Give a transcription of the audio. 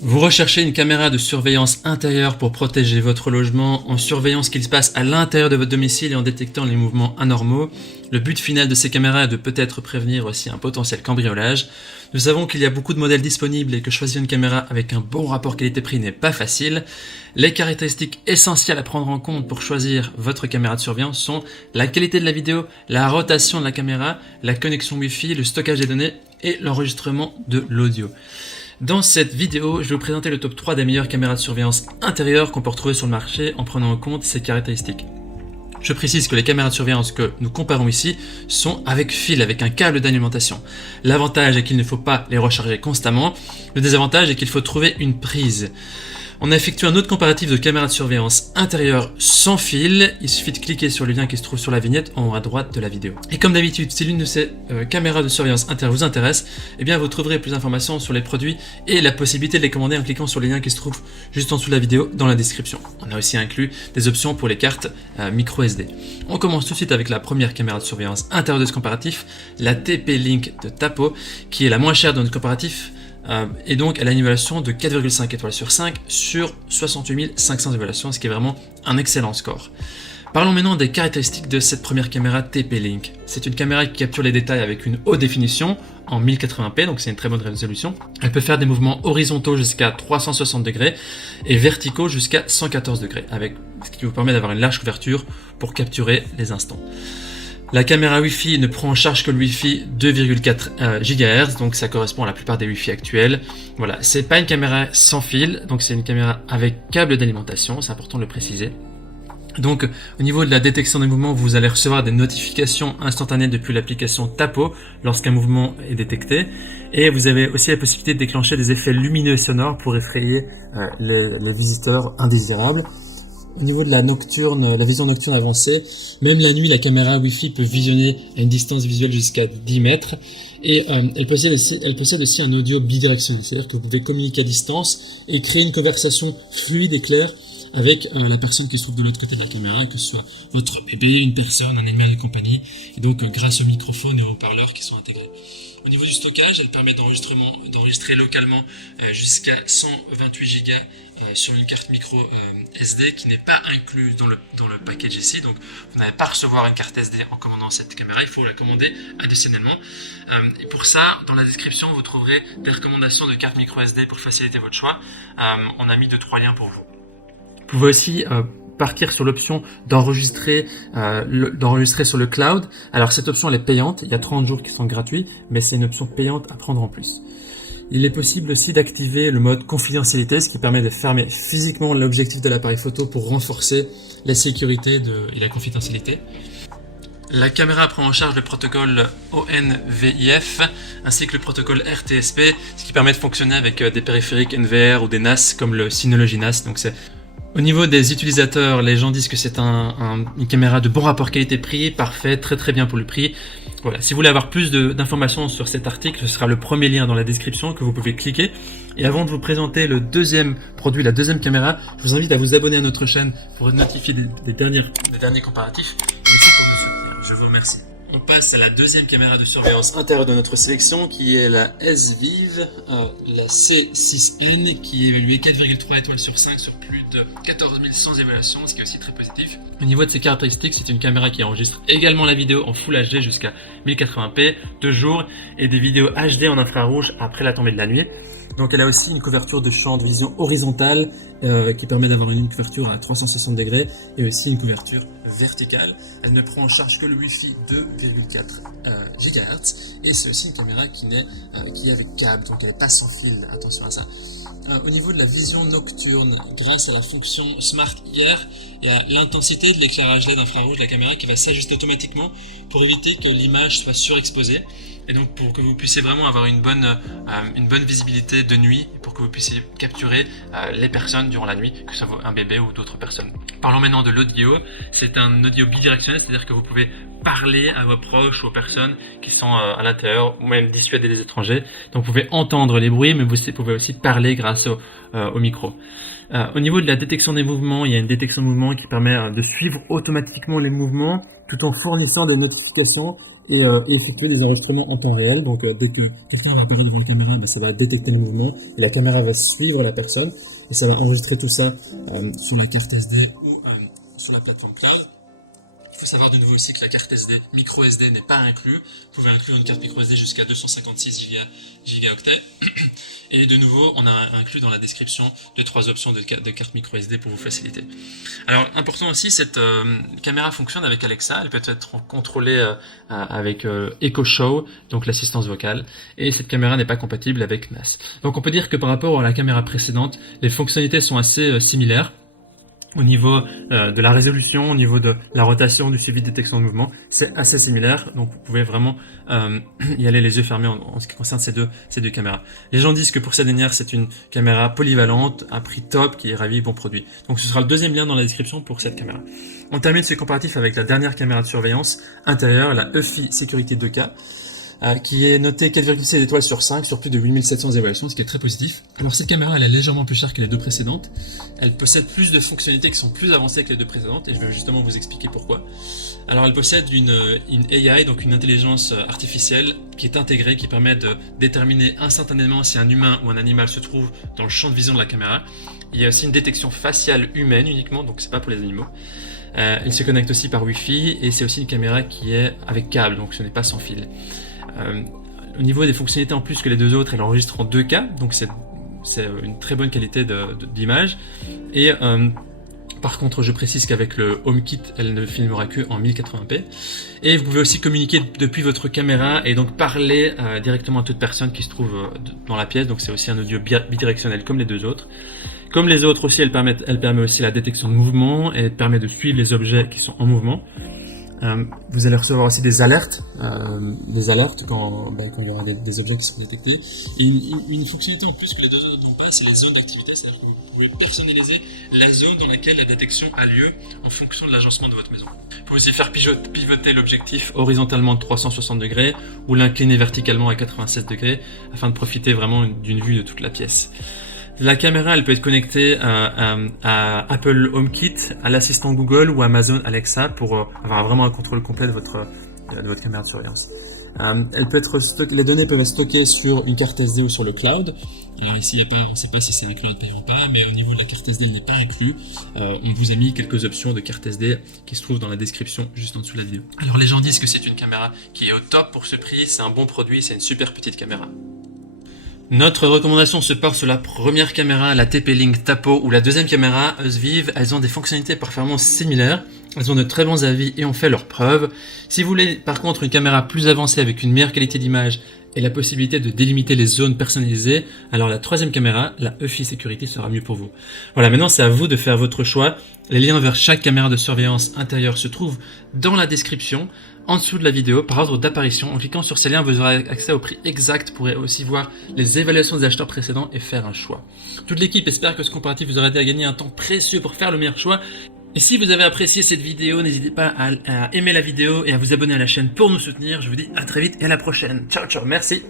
Vous recherchez une caméra de surveillance intérieure pour protéger votre logement en surveillant ce qu'il se passe à l'intérieur de votre domicile et en détectant les mouvements anormaux. Le but final de ces caméras est de peut-être prévenir aussi un potentiel cambriolage. Nous savons qu'il y a beaucoup de modèles disponibles et que choisir une caméra avec un bon rapport qualité-prix n'est pas facile. Les caractéristiques essentielles à prendre en compte pour choisir votre caméra de surveillance sont la qualité de la vidéo, la rotation de la caméra, la connexion Wi-Fi, le stockage des données et l'enregistrement de l'audio. Dans cette vidéo, je vais vous présenter le top 3 des meilleures caméras de surveillance intérieure qu'on peut retrouver sur le marché en prenant en compte ces caractéristiques. Je précise que les caméras de surveillance que nous comparons ici sont avec fil, avec un câble d'alimentation. L'avantage est qu'il ne faut pas les recharger constamment. Le désavantage est qu'il faut trouver une prise. On a effectué un autre comparatif de caméras de surveillance intérieure sans fil. Il suffit de cliquer sur le lien qui se trouve sur la vignette en haut à droite de la vidéo. Et comme d'habitude, si l'une de ces caméras de surveillance intérieure vous intéresse, eh bien vous trouverez plus d'informations sur les produits et la possibilité de les commander en cliquant sur les liens qui se trouvent juste en dessous de la vidéo dans la description. On a aussi inclus des options pour les cartes micro SD. On commence tout de suite avec la première caméra de surveillance intérieure de ce comparatif, la TP-Link de Tapo, qui est la moins chère de notre comparatif. Et donc elle a une évaluation de 4,5 étoiles sur 5 sur 68 500 évaluations, ce qui est vraiment un excellent score. Parlons maintenant des caractéristiques de cette première caméra TP-Link. C'est une caméra qui capture les détails avec une haute définition en 1080p, donc c'est une très bonne résolution. Elle peut faire des mouvements horizontaux jusqu'à 360 degrés et verticaux jusqu'à 114 degrés, avec ce qui vous permet d'avoir une large couverture pour capturer les instants. La caméra Wi-Fi ne prend en charge que le Wi-Fi 2,4 GHz, donc ça correspond à la plupart des Wi-Fi actuels. Voilà, c'est pas une caméra sans fil, donc c'est une caméra avec câble d'alimentation, c'est important de le préciser. Donc au niveau de la détection des mouvements, vous allez recevoir des notifications instantanées depuis l'application Tapo lorsqu'un mouvement est détecté. Et vous avez aussi la possibilité de déclencher des effets lumineux et sonores pour effrayer les visiteurs indésirables. Au niveau de la vision nocturne avancée, même la nuit, la caméra Wi-Fi peut visionner à une distance visuelle jusqu'à 10 mètres. Et elle possède aussi un audio bidirectionnel, c'est-à-dire que vous pouvez communiquer à distance et créer une conversation fluide et claire avec la personne qui se trouve de l'autre côté de la caméra, que ce soit votre bébé, une personne, un animal de compagnie, et donc grâce au microphone et aux haut-parleurs qui sont intégrés. Au niveau du stockage, elle permet d'enregistrer localement jusqu'à 128 Go sur une carte micro SD qui n'est pas incluse dans le package ici. Donc vous n'allez pas recevoir une carte SD en commandant cette caméra, il faut la commander additionnellement. Et pour ça, dans la description, vous trouverez des recommandations de cartes micro SD pour faciliter votre choix. On a mis 2-3 liens pour vous. Vous pouvez aussi partir sur l'option d'enregistrer sur le cloud. Alors cette option elle est payante, il y a 30 jours qui sont gratuits, mais c'est une option payante à prendre en plus. Il est possible aussi d'activer le mode confidentialité, ce qui permet de fermer physiquement l'objectif de l'appareil photo pour renforcer la sécurité et la confidentialité. La caméra prend en charge le protocole ONVIF ainsi que le protocole RTSP, ce qui permet de fonctionner avec des périphériques NVR ou des NAS comme le Synology NAS. Donc au niveau des utilisateurs, les gens disent que c'est une caméra de bon rapport qualité-prix, parfait, très bien pour le prix. Voilà. Si vous voulez avoir plus d'informations sur cet article, ce sera le premier lien dans la description que vous pouvez cliquer. Et avant de vous présenter le deuxième produit, la deuxième caméra, je vous invite à vous abonner à notre chaîne pour être notifié des derniers comparatifs et aussi pour nous soutenir. Je vous remercie. On passe à la deuxième caméra de surveillance intérieure de notre sélection qui est la S-Vive, la C6N qui est évaluée 4,3 étoiles sur 5 sur plus de 14 100 évaluations, ce qui est aussi très positif. Au niveau de ses caractéristiques, c'est une caméra qui enregistre également la vidéo en Full HD jusqu'à 1080p de jour et des vidéos HD en infrarouge après la tombée de la nuit. Donc elle a aussi une couverture de champ de vision horizontale qui permet d'avoir une couverture à 360 degrés et aussi une couverture verticale. Elle ne prend en charge que le Wi-Fi 2,4 GHz et c'est aussi une caméra qui est avec câble, donc elle n'est pas sans fil, attention à ça. Au niveau de la vision nocturne, grâce à la fonction Smart IR, il y a l'intensité de l'éclairage LED infrarouge de la caméra qui va s'ajuster automatiquement pour éviter que l'image soit surexposée. Et donc pour que vous puissiez vraiment avoir une bonne visibilité de nuit, pour que vous puissiez capturer les personnes durant la nuit, que ce soit un bébé ou d'autres personnes. Parlons maintenant de l'audio. C'est un audio bidirectionnel, c'est-à-dire que vous pouvez parler à vos proches ou aux personnes qui sont à l'intérieur ou même dissuader les étrangers. Donc vous pouvez entendre les bruits, mais vous pouvez aussi parler grâce au micro. Au niveau de la détection des mouvements, il y a une détection de mouvements qui permet de suivre automatiquement les mouvements tout en fournissant des notifications et effectuer des enregistrements en temps réel. Donc dès que quelqu'un va apparaître devant la caméra, ça va détecter le mouvement et la caméra va suivre la personne et ça va enregistrer tout ça sur la carte SD ou sur la plateforme cloud. Il faut savoir de nouveau aussi que la carte SD, micro SD n'est pas inclus. Vous pouvez inclure une carte micro SD jusqu'à 256 gigaoctets. Et de nouveau, on a inclus dans la description les 3 options de carte micro SD pour vous faciliter. Alors, important aussi, cette caméra fonctionne avec Alexa. Elle peut être contrôlée avec Echo Show, donc l'assistance vocale. Et cette caméra n'est pas compatible avec NAS. Donc, on peut dire que par rapport à la caméra précédente, les fonctionnalités sont assez similaires. Au niveau de la résolution, au niveau de la rotation, du suivi de détection de mouvement, c'est assez similaire. Donc vous pouvez vraiment y aller les yeux fermés en ce qui concerne ces deux caméras. Les gens disent que pour cette dernière, c'est une caméra polyvalente, à prix top, qui est ravi, bon produit. Donc ce sera le deuxième lien dans la description pour cette caméra. On termine ce comparatif avec la dernière caméra de surveillance intérieure, la EFI Sécurité 2K. Qui est noté 4,6 étoiles sur 5 sur plus de 8700 évaluations, ce qui est très positif. Alors cette caméra, elle est légèrement plus chère que les deux précédentes. Elle possède plus de fonctionnalités qui sont plus avancées que les deux précédentes, et je vais justement vous expliquer pourquoi. Alors elle possède une AI, donc une intelligence artificielle, qui est intégrée, qui permet de déterminer instantanément si un humain ou un animal se trouve dans le champ de vision de la caméra. Il y a aussi une détection faciale humaine uniquement, donc c'est pas pour les animaux. Elle se connecte aussi par Wi-Fi, et c'est aussi une caméra qui est avec câble, donc ce n'est pas sans fil. Au niveau des fonctionnalités en plus que les deux autres, elle enregistre en 2K, donc c'est une très bonne qualité d'image. Et par contre, je précise qu'avec le HomeKit, elle ne filmera que en 1080p. Et vous pouvez aussi communiquer depuis votre caméra et donc parler directement à toute personne qui se trouve dans la pièce. Donc c'est aussi un audio bidirectionnel comme les deux autres. Comme les autres aussi, elle permet aussi la détection de mouvement et elle permet de suivre les objets qui sont en mouvement. Vous allez recevoir aussi des alertes quand il y aura des objets qui seront détectés. Et une fonctionnalité en plus que les deux autres n'ont pas, c'est les zones d'activité, c'est-à-dire que vous pouvez personnaliser la zone dans laquelle la détection a lieu en fonction de l'agencement de votre maison. Vous pouvez aussi faire pivoter l'objectif horizontalement de 360 degrés ou l'incliner verticalement à 96 degrés afin de profiter vraiment d'une vue de toute la pièce. La caméra, elle peut être connectée à Apple HomeKit, à l'assistant Google ou Amazon Alexa pour avoir vraiment un contrôle complet de votre caméra de surveillance. Elle peut être les données peuvent être stockées sur une carte SD ou sur le cloud. Alors ici, on ne sait pas si c'est un cloud payant ou pas, mais au niveau de la carte SD, elle n'est pas inclus. On vous a mis quelques options de carte SD qui se trouvent dans la description juste en dessous de la vidéo. Alors les gens disent que c'est une caméra qui est au top pour ce prix, c'est un bon produit, c'est une super petite caméra. Notre recommandation se porte sur la première caméra, la TP-Link Tapo, ou la deuxième caméra, Usvive. Elles ont des fonctionnalités performances similaires, elles ont de très bons avis et ont fait leurs preuves. Si vous voulez par contre une caméra plus avancée avec une meilleure qualité d'image et la possibilité de délimiter les zones personnalisées, alors la troisième caméra, la EFI Sécurité, sera mieux pour vous. Voilà, maintenant c'est à vous de faire votre choix. Les liens vers chaque caméra de surveillance intérieure se trouvent dans la description, en dessous de la vidéo, par ordre d'apparition. En cliquant sur ces liens, vous aurez accès au prix exact. Vous pourrez aussi voir les évaluations des acheteurs précédents et faire un choix. Toute l'équipe espère que ce comparatif vous aura aidé à gagner un temps précieux pour faire le meilleur choix. Et si vous avez apprécié cette vidéo, n'hésitez pas à aimer la vidéo et à vous abonner à la chaîne pour nous soutenir. Je vous dis à très vite et à la prochaine. Ciao, ciao, merci.